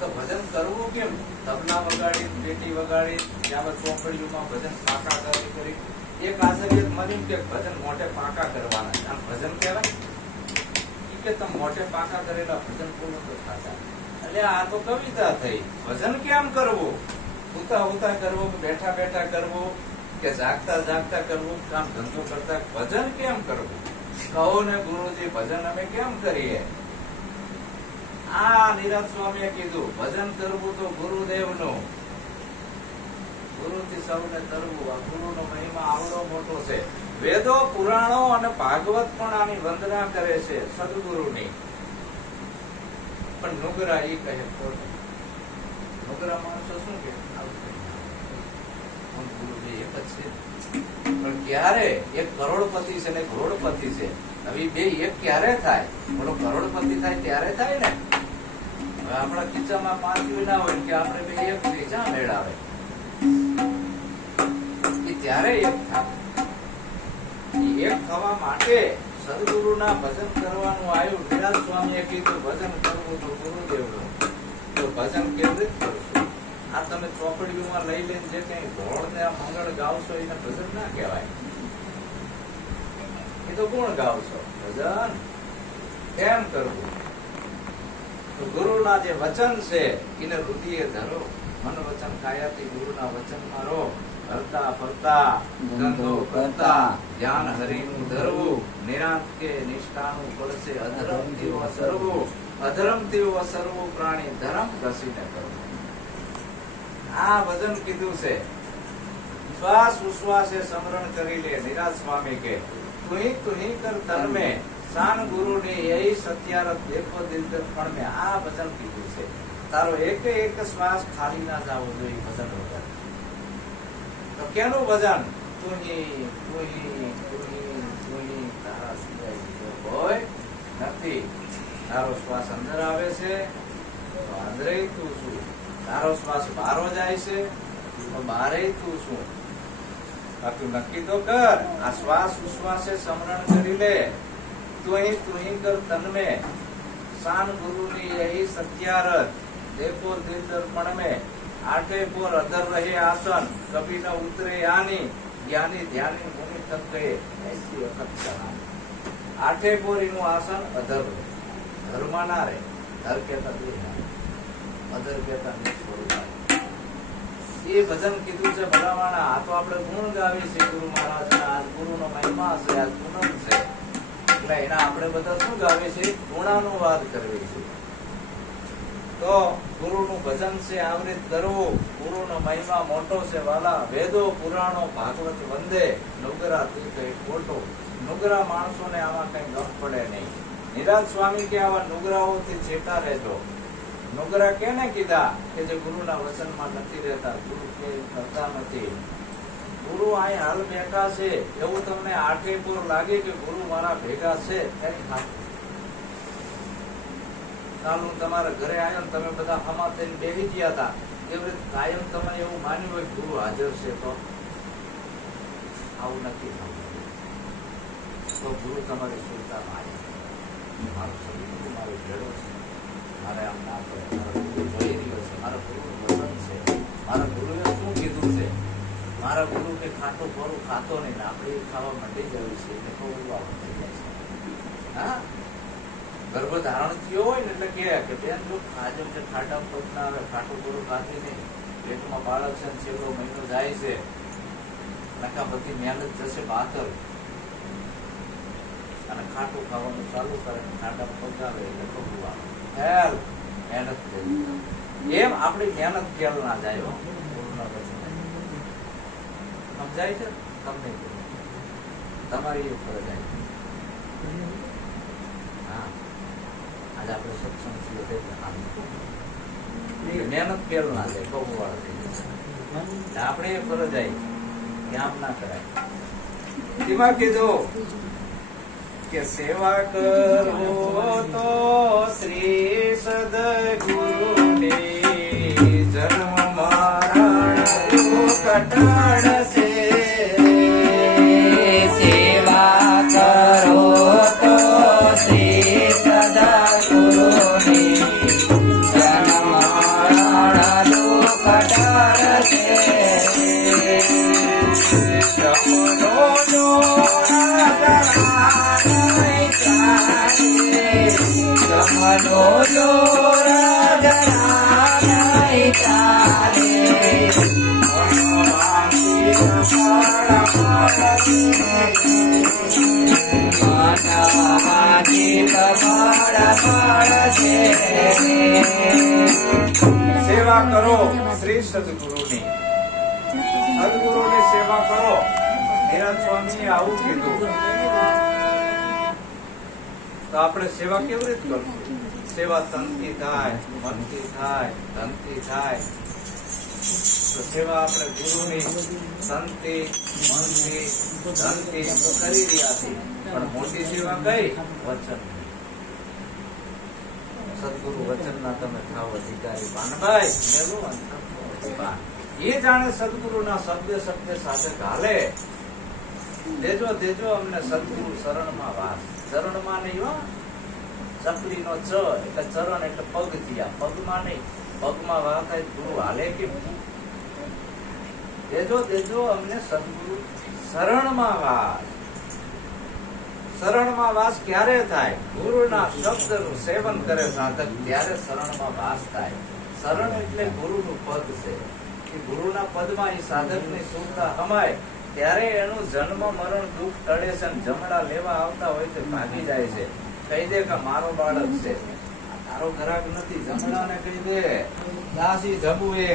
તો ભજન કરવું કેમ? તબલા વગાડી, પેટી વગાડી, ત્યાં ચોપડીઓમાં ભજન પાકા કરી એક આચાર્ય માન્યું કે ભજન મોટે પાકા કરવાના. આમ ભજન કહેવાય કે તમે મોટે પાકા કરેલા ભજન પૂર્ણ તો થાતા. એટલે આ તો કવિતા થઈ. ભજન કેમ કરવું? ઉતા ઉતા કરવું, બેઠા બેઠા કરવું, કે જાગતા જાગતા કરવું, કામ ધંધો કરતા ભજન કેમ કરવું? કહો ને ગુરુજી, ભજન અમે કેમ કરીએ? આ નિરાંત સ્વામીએ કીધું ભજન કરવું તો ગુરુદેવનું, ગુરુથી સૌને તરવું. આ ગુરુનો મહિમા આવડો મોટો છે. વેદો, પુરાણો અને ભાગવત પણ આની વંદના કરે છે સદગુરુની. પણ નુગરા એ કહે ખોટું. નુગરા માણસો શું કે ગુરુજી એક જ છે. પણ ક્યારે એક કરોડપતિ છે ને કરોડપતિ છે, હવે બે એક ક્યારે થાય? બોલો કરોડપતિ થાય ત્યારે થાય ને. હવે આપણા ખીચામાં 5 ના હોય કે આપણે બે એક ખીચા મેળાવે એ ત્યારે એક થાય. એક થવા માટે સદગુરુના ભજન કરવાનું આવ્યું. નિરાંત સ્વામીએ કીધું ભજન કરવું તો ગુરુદેવનું. તો ભજન કેવી રીતે કરશું? આ તમે ચોપડીઓમાં લઈ લઈને જે કઈ ઘોડ ને મંગળ ગાવશો એને ભજન ના કહેવાય. એ તો કોણ ગાવશો? ભજન કેમ કરવું? તો ગુરુના જે વચન છે એને હૃદયે ધરો. મન વચન કાયાથી ગુરુના વચન મારો. હરતા ફરતા ધંધો કરતા ધ્યાન હરિનું ધરવું. નિરાંત કે નિષ્ઠાનું પડશે અધર્મ થી વસરવું. અધર્મ થી વસરવું પ્રાણી ધર્મ ઘસીને કરવું. આ વચન કીધું છે. શ્વાસ ઉશ્વાસે સ્મરણ કરી લે. નિરાંત સ્વામી કે તુહી કર તન में શાન ગુરુની यही સત્યારત દેખો દિલ દર્પણ में. આ વચન કીધું છે. તારો એક એક શ્વાસ ખાલી ના જાવો જોઈએ ભજન વગર. તો કેનું ભજન? તુહી તુહી તુહી તુહી, તારા સિવાય બીજો કોઈ નથી. તારો શ્વાસ અંદર આવે છે તો અંદરે તું છું. તારો શ્વાસ બહાર જાય છે તો બહારે તું છું. તું નક્કી તો કર. આ શ્વાસ ઉશ્વાસે સ્મરણ કરી લે. તુહી કર તન में શાન ગુરુની यही सत्यारत देखो दिल दर्पण में. आठे पोर अधर रहे आसन कभी न उतरे यानी ज्ञानी ध्यानी मुनि थक गए ऐसी वक्त चला. आठे पोर નું આસન અધર રહે. ધરમાં ના રહે. ધર કેતા અધર કેતા એ ભજન કીધું છે ભલાવાના. આ તો આપણે ગુણ ગાવી છે ગુરુ મહારાજના. આજ ગુરુનો મહિમા છે, આજ પૂનમ છે, એટલે એના આપણે બધા શું ગાવીએ છીએ? ગુણાનુવાદ કરવી છે. તો ગુરુનું ભજન છે આવી રીતે કરવું. ગુરુનો મહિમા મોટો છે વાલા. વેદો, પુરાણો, ભાગવત વંદે. નુગરા તું કઈ ખોટો. નુગરા માણસોને આમાં કઈ ગમ પડે નહીં. નિરાંત સ્વામી કે આવા નુગરાઓથી ચેતા રહેજો. નુગરા કેને કીધા? કે જે ગુરુના વચનમાં નથી રહેતા, ગુરુ કે કરતા નથી. ગુરુ અહીં હાલ બેઠા છે એવું તમને આઠે પૂર લાગે કે ગુરુ મારા ભેગા છે, કઈ ખાતું. કાલ હું તમારા ઘરે આવ્યો ને તમે બધા હમા થઈને બેસી ગયા હતા, એવી રીતે કાયમ તમે એવું માન્યું હોય ગુરુ હાજર છે, તો આવું નથી થતું. તો ગુરુ તમારી સુરતામાં આવ્યા. મારું શરીર મારો ભેડો છે, મારે આમ ના પડે. મારો ગુરુ જોઈ રહ્યો છે, મારા ગુરુનું વચન છે. મારા ગુરુએ શું કીધું છે? મારા ગુરુ કે ખાટું ખોરું ખાતો નહીં ને આપણે ખાવા માંડી જવું છે એટલે થોડું થઈ જાય છે. હા, ગર્ભધારણ થયો હોય ને એટલે કે બેન જો આજે કે ખાટા પગ ના આવે, ખાટું ખોરું ખાતી નહીં, પેટમાં બાળક છે, છેલ્લો મહિનો જાય છે, નકા બધી મહેનત જશે બહાર અને ખાટું ખાવાનું ચાલુ કરે, ખાટા પગ આવે એટલે ખોટું આવે. હેલ મહેનત કરી એમ આપણી મહેનત ખેલ ના જાય. સમજાય છે તમને? તમારી એ ફરજ આવી. હા, આજે આપણે સત્સંગ મહેનત ખેલ ના જાય, બહુ વાળા થઈ જશે. આપણે એ ફરજ આવી કે આમ ના કરાય. તેમાં કીધું કે સેવા કરો તો શ્રી સદગુરુની જન્મ મરણ કટણ છે. સેવા કરો તો શ્રી સદગુરુની સેવા કરો શ્રી સદગુરુની, સદગુરુની સેવા કરો. ધીરજ સ્વામીએ આવું કીધું. તો આપણે સેવા કેવી રીતે કરશું? સેવા તનથી થાય, મનથી થાય, ધનથી થાય. તો સેવા આપણે ગુરુની તનથી, મનથી, ધનથી તો કરી રહ્યા છીએ, પણ મોટી સેવા કઈ? વચન. સદગુરુ વચનના તમે થાવ અધિકારી. પાનભાઈ એ જાણે સદગુરુના શબ્દે શબ્દે સાધક હાલે. દેજો દેજો અમને સદગુરુ શરણમાં વાસ. ચરણમાં નહીં હો, ચકલીનો ચ એટલે ચરણ એટલે પગ થયા, પગમાં નહીં. પગમાં વાસ થાય ગુરુ હાલે કે? દેજો દેજો અમને સદગુરુ શરણમાં વાસ. શરણમાં વાસ ક્યારે થાય? ગુરુના શબ્દનું સેવન કરે સાધક, ત્યારે શરણમાં વાસ થાય. શરણ એટલે ગુરુનું પદ છે. એ ગુરુના પદમાં એ સાધકની સુખતા હમાય, ત્યારે એનું જન્મ મરણ દુઃખ ટળે છે. જમણા લેવા આવતા હોય તો ભાગી જાય છે. કહી દે કે મારો બાળક છે, તારો ઘરાક નથી. જમણાને કહી દે દાસી જબુ એ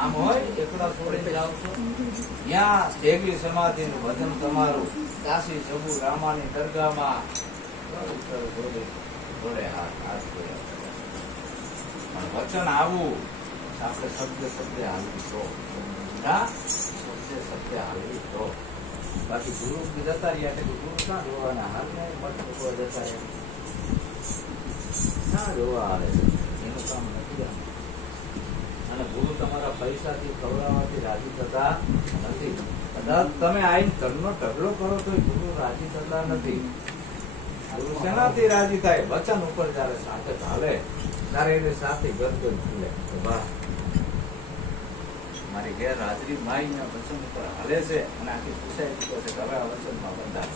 આમ હોય એકલા છોડીને જાવ છો, ત્યાં દેવી સમાધિ નું ભજન તમારું કાશી જબુ રામાની દરગાહમાં જોડે હાથ વચન આવું આપણે શબ્દ શબ્દે હાલવી તો, શબ્દે શબ્દે હાલવી તો. બાકી ગુરુ જતા રહ્યા એટલે ગુરુ ક્યાં જોવાના? હાલને મત જતા રહ્યા ક્યાં જોવા આવે છે? એનું કામ નથી. અને ગુરુ તમારા પૈસાથી ખવડાવવાથી રાજી થતા નથી. કદાચ તમે આવીને ઘરનો ઢગલો કરો તો ગુરુ રાજી થતા નથી. ગુરુ શેનાથી રાજી થાય? વચન ઉપર જયારે સાથે હાલે ત્યારે એને સાથે ગદગદ ખુલે. મારી ઘેર હાજરી માઈ વચન ઉપર હાલે છે અને આખી સોસાયટી કહે છે કે હવે આ વચનમાં બંધાય.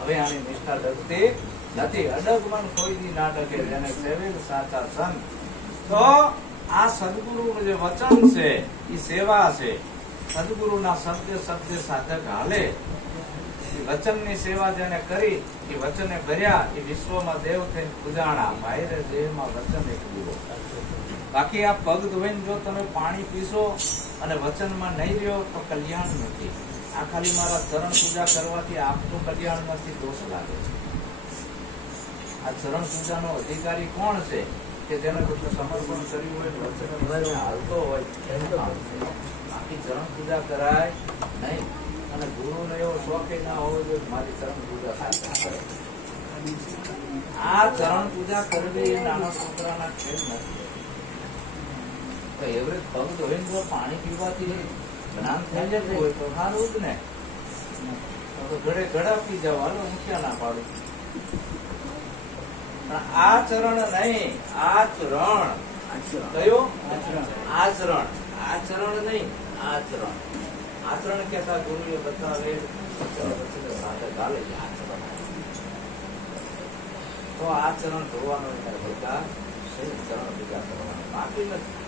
હવે આની નિષ્ઠા ડગતી નથી. અડગમન કોઈ દી ના ડગે, જેને સેવેલ સાચા સંત. તો આ સદગુરુ જે વચન છે એ સેવા છે. સદગુરુના શબ્દે શબ્દે સાધક હાલે. વચનની સેવા જેને કરી, એ વચને ભર્યા, એ વિશ્વમાં દેવ થઈને પૂજાણા. બાહિરે દેહમાં વચન એક ગુરુ. બાકી આ પગ ધોઈને જો તમે પાણી પીશો અને વચનમાં નહીં રહ્યો તો કલ્યાણ નથી. આ ખાલી મારા ચરણ પૂજા કરવાથી આપનું કલ્યાણ નથી, દોષ લાગે. આ ચરણ પૂજાનો અધિકારી કોણ છે? કે જેને બધું સમર્પણ કર્યું હોય, વચન હાલતો હોય. બાકી ચરણ પૂજા કરાય નહીં. અને ગુરુનો એવો શોખ ના હોવો જોઈએ મારી ચરણ પૂજા સાથે કરે. આ ચરણ પૂજા કરવી એ નાના છોકરાના ખેલ નથી. તો એવરેજ પગ ધોઈને જો પાણી પીવાથી જ્ઞાન થઈ જતું હોય તો સારું જ ને. તો ઘડે ઘડા પી જાવ, હાલો હું ક્યાં ના પાડું. આ ચરણ નહીં, આચરણ. કયો? આચરણ. આચરણ નહીં, આચરણ. આચરણ કેતા ગુરુએ બતાવે સાધક હાલે છે. આચરણ તો આચરણ ધોવાનો બધા ચરણ પૂજા કરવાનું બાકી નથી.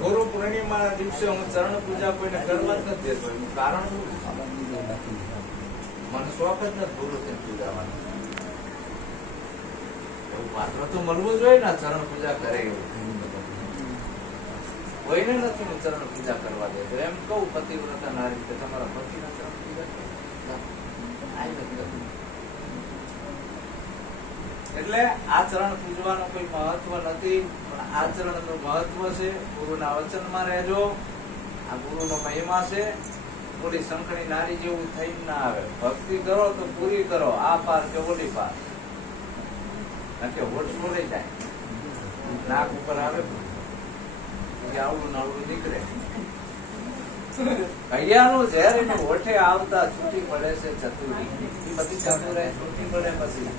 ગુરુ પૂર્ણિમાના દિવસે હું ચરણ પૂજા કોઈને કરવા જ નથી દેતો. એનું કારણ મને શોખ જ નથી ગુરુથી પૂજાવાનું. એવું પાત્ર તો મળવું જોઈએ ને ચરણ પૂજા કરે એવું. કોઈને નથી હું ચરણ પૂજા કરવા દેતો. એમ કહું પતિવ્રતા નારી કે તમારા પતિના ચરણ પૂજા એટલે આચરણ પૂજવાનું કોઈ મહત્વ નથી, પણ આચરણનું મહત્વ છે. ગુરુના વચનમાં રહેજો. આ ગુરુનો મહિમા છે. ઓલી શંખની નારી જેવું થઈ ના આવે. ભક્તિ કરો તો પૂરી કરો, આ પાર કે ઓલી પાર. હોઠ બોલી જાય, નાક ઉપર આવે, આવડું નાવડું નીકળે. કૈયાનું ઝેર એને હોઠે આવતા છૂટી પડે છે ચતુરી. એ બધી ચતુરાઈ છૂટી પડે પછી.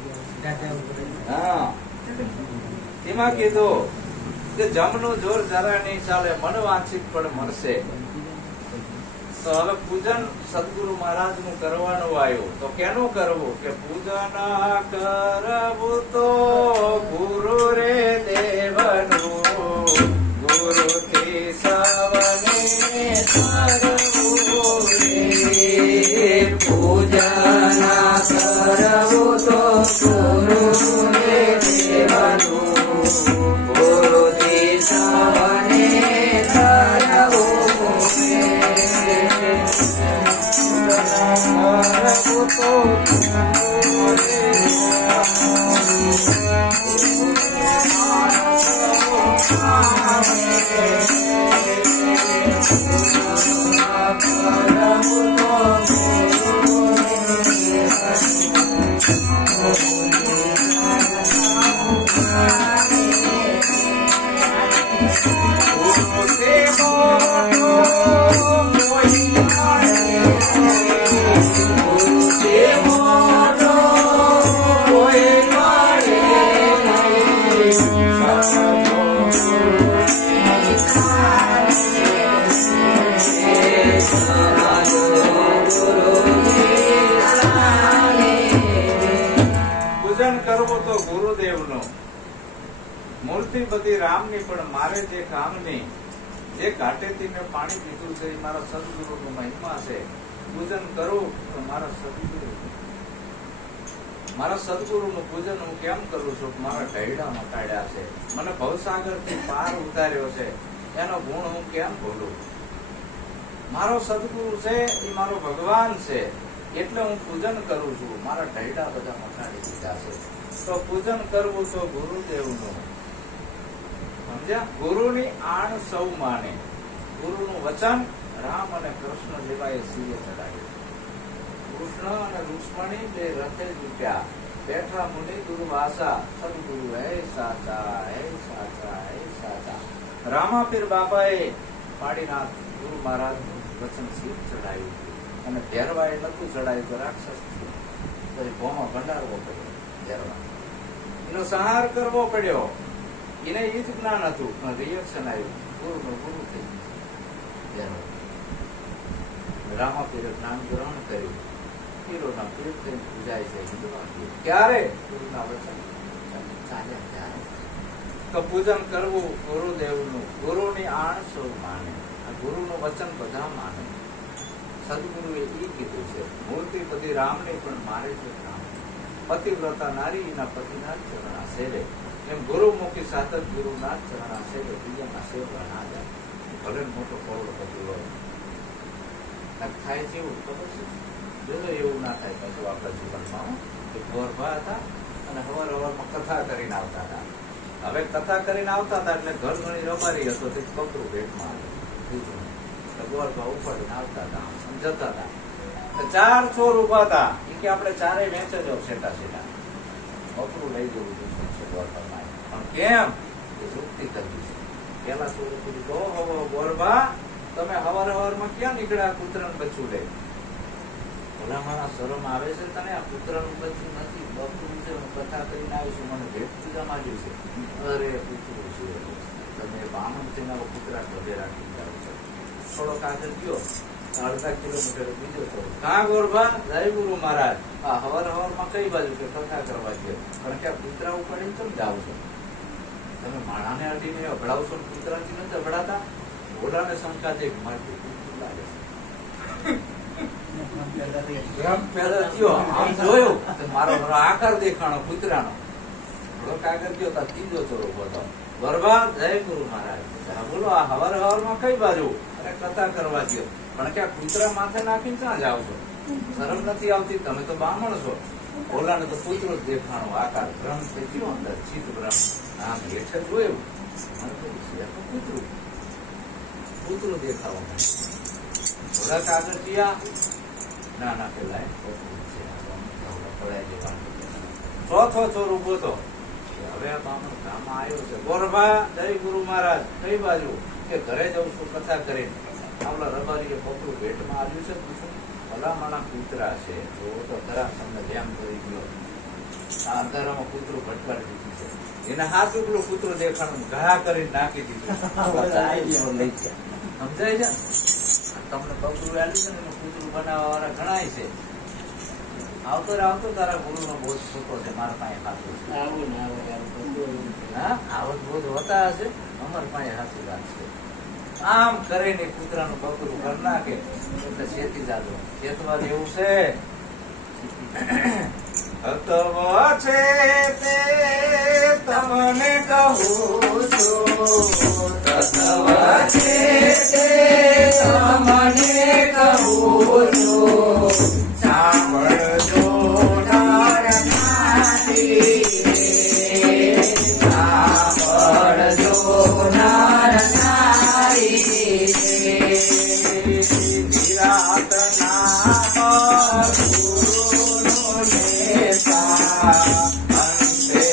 હા, એમાં કીધું કે જમનું જોર જરા નહીં ચાલે, મન વાંચિત પણ મળશે. તો હવે પૂજન સદગુરુ મહારાજ નું કરવાનું આવ્યું. તો કેનું કરવું? કે પૂજન કરવું તો ગુરુ રે દેવનું, ગુરુ થી સવને કરવું રે. પૂજન કરવું તો ગુરુ રે દેવનું, ગુરુ થી સવને કરવું રે. મૂર્તિ બધી રામની, પણ મારે જે કામની, જે ઘાટેથી મેં પાણી પીધું છે એ મારા સદગુરુનો મહિમા છે. પૂજન કરું તો મારા સદગુરુનું પૂજન હું કેમ કરું છું? મારા ઢૈડા મટાડ્યા છે, મને ભવસાગર થી પાર ઉતાર્યો છે, એનો ગુણ હું કેમ ભૂલું? મારો સદગુરુ છે એ મારો ભગવાન છે, એટલે હું પૂજન કરું છું. મારા ઢૈડા બધા મટાડી દીધા છે. તો પૂજન કરવું તો ગુરુદેવનું. સમજ્યા? ગુરુની આણ સૌ માને. ગુરુનું વચન રામ અને કૃષ્ણ જેવા એ શિવે ચડાવ્યું. કૃષ્ણ અને રુક્ષ્મણી બે રથે જુટ્યા, બેઠા મુનિ દુર્વાસા, સદગુરુ હે સાચા, હે સાચા, હે સાચા. રામાપીર બાપાએ પાડીનાથ ગુરુ મહારાજ વચન શિવ ચડાવ્યું અને ભેરવાએ નતું ચડાવ્યું તો રાક્ષસ થયું. પછી ભોમાં ભંડારવો પડ્યો. ભેરવા એનો સંહાર કરવો પડ્યો. એને એ જ જ્ઞાન હતું, પણ રિએક્શન આવ્યું. ગુરુનું ગુરુ થઈ ગયું. રામાપીરે જ્ઞાન ગ્રહણ કર્યું. પીરોના પીર થઈને પૂજાય છે. ક્યારે? ગુરુના વચન ચાલ્યા ત્યારે. તો પૂજન કરવું ગુરુદેવનું. ગુરુની આણ સૌ માને. આ ગુરુનું વચન બધા માને. સદગુરુએ એ કીધું છે, મૂર્તિ બધી રામની, પણ મારે જ રામ. પતિવ્રતા નારી એના પતિના ચરણા સેવે. એમ ગુરુમુખી સાધક ગુરુના ચરણા સેવે, બીજાના સેવા ના જાય. ભલે મોટો કરોડપતિ હોય. થાય છે એવું ખબર છે? જોજો એવું ના થાય પાછું આપણા જીવનમાં. ગોરભા હતા અને હવારમાં કથા કરીને આવતા હતા. હવે કથા કરીને આવતા હતા એટલે ઘર ઘણી રબારી હતો, તે કપડું ભેટમાં બીજું ગોરભા ઉપાડીને આવતા હતા, જતા હતા. 4 ચોર ઉભા હતા. એ કે આપણે ચારે વેચે જો છેટા છેટા કપડું લઈ જવું જોઈએ ગોરભામાં. પણ કેમ? એ યુક્તિ કરવી છે. પેલા ચોર કીધું, હો ગોરભા, તમે હવારમાં ક્યાં નીકળ્યા કૂતરાનું બચ્ચું લે? ભલામણા શરમ આવે છે તને? આ કૂતરાનું બચ્ચું નથી, બકરું છે. હું કથા કરીને આવીશું, મને ભેટ પૂજા માંગ્યું છે. અરે કૂતરું છે, તમે બામણ થઈને કૂતરા ઘરે રાખી જાવ છો. થોડોક આગળ ગયો, અડધા કિલોમીટર બીજો થોડો. હા ગોરભા, જય ગુરુ મહારાજ. આ હવારમાં કઈ બાજુ? કે કથા કરવા ગયો. કારણ કે આ કૂતરા ઉપાડીને કેમ જાવ છો? તમે માણાને અડીને અભડાવશો, કૂતરાથી નથી અભડાતા? ઘોડાને શંકા છે, મારથી કૂતરું લાગે છે. જોયું મારો આકાર દેખાણો કૂતરાનો. થોડોક આગળ ગયો તો ત્રીજો ચોરો બોલો, ગોરભા, જય ગુરુ મહારાજ. બોલો, આ હવારમાં કઈ બાજુ? અરે કથા કરવા ગયો. પણ કે આ કૂતરા માથે નાખીને ક્યાં જાવ છો? શરમ નથી આવતી? તમે તો બામણ છો. ઓલાને તો કૂતરો જ દેખાણો, આકાર ભ્રમ થઈ ગયો અંદર, ચિત્ત ભ્રમ. આમ હેઠે જોયું, કૂતરું કૂતરું દેખાવા માંડ્યું. થોડાક આગળ ગયા, ના ના પેલા ચોથો ચોર ઉભો હતો. હવે આ બામણ ગામમાં આવ્યો છે. ગોરભા, જય ગુરુ મહારાજ. કઈ બાજુ? કે ઘરે જઉં છું કથા કરીને. આવલા રબારીએ પકડું ભેટમાં આવ્યું છે. પૂછું, ભલામણા કૂતરા છે. તો ખરા તમને ધ્યાન કરી ગયો. આ અંધારામાં કૂતરું ભટકાડી દીધું છે. એને હાથ ઉપલું કૂતરું દેખાણું ઘા કરીને નાખી દીધું. લઈ ગયા. સમજાય છે? તમને બકરું આલ્યું છે ને એનું કૂતરું બનાવવા વાળા ઘણાય છે. આવતો તારા ગુરુનો બોજ છૂટો છે, મારા પાસે ખાતું છે. હા, આવત બોજ હોતા હશે, અમારા પાસે સાચી વાત છે. આમ કરીને કૂતરાનું બકરું કરી નાખે એટલે છેતી જાજો. ખેતવા જેવું છે. તવ છે તે તમને કહું છું, તવ છે તે તમને કહું છું, સાંભળજો નર નારી રે, સાંભળજો નર નારી રે, નિરાત નામ ગુરુનું લેતા અંતે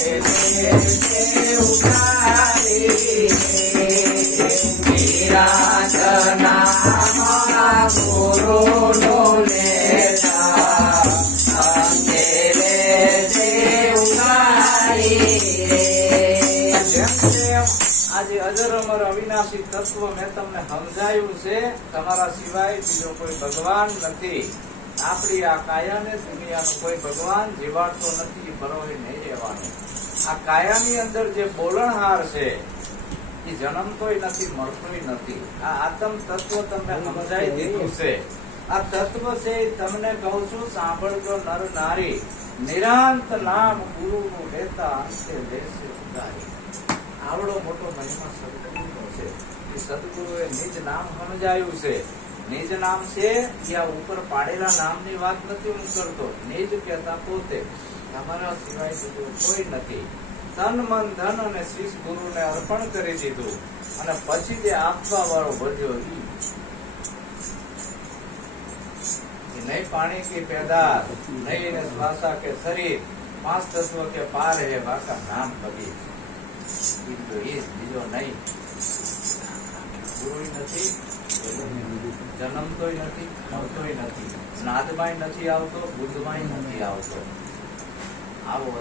તે ઉતારી રે, નિરાત નામ ગુરુનો લેતા અંતે તે ઉતારી રે. જેમ જેમ આજે અજર અમર અવિનાશી તત્વ મેં તમને સમજાયું છે, તમારા સિવાય બીજો કોઈ ભગવાન નથી. આપણી આ કાયાને દુનિયાનો કોઈ ભગવાન જીવાડતો નથી, પરોહી નહીં રહેવાનું. આ કાયાની અંદર જે બોલણહાર છે એ જન્મતોય નથી, મળતોય નથી. આ આત્મ તત્વ તમને સમજાઈ દીધું છે. આ તત્વ છે એ તમને કહું છું, સાંભળજો નર નારી, નિરાંત નામ ગુરુનું લેતા અંતે લેશે ઉતારી. આવડો મોટો મહિમા સદગુરુનો છે. એ સદગુરુએ નિજ નામ સમજાયું છે. નિજ નામ છે એ આ ઉપર પાડેલા નામની વાત નથી હું કરતો. નિજ કહેતા પોતે, તમારા સિવાય બીજું કોઈ નથી. તન મન ધન અને શીશ ગુરુને અર્પણ કરી દીધું અને પછી જે આપવા વાળો ભજ્યો નહીં પાણી की पैदार नहीं ने श्वासा के शरीर 5 तत्व के पार है वाका नाम कबीर. બીજો નહીં, ગુરુ નથી, જન્મતોય નથી, મળતોય નથી, નાદમાંય નથી આવતો, બુદ્ધમાંય નથી આવતો. આવો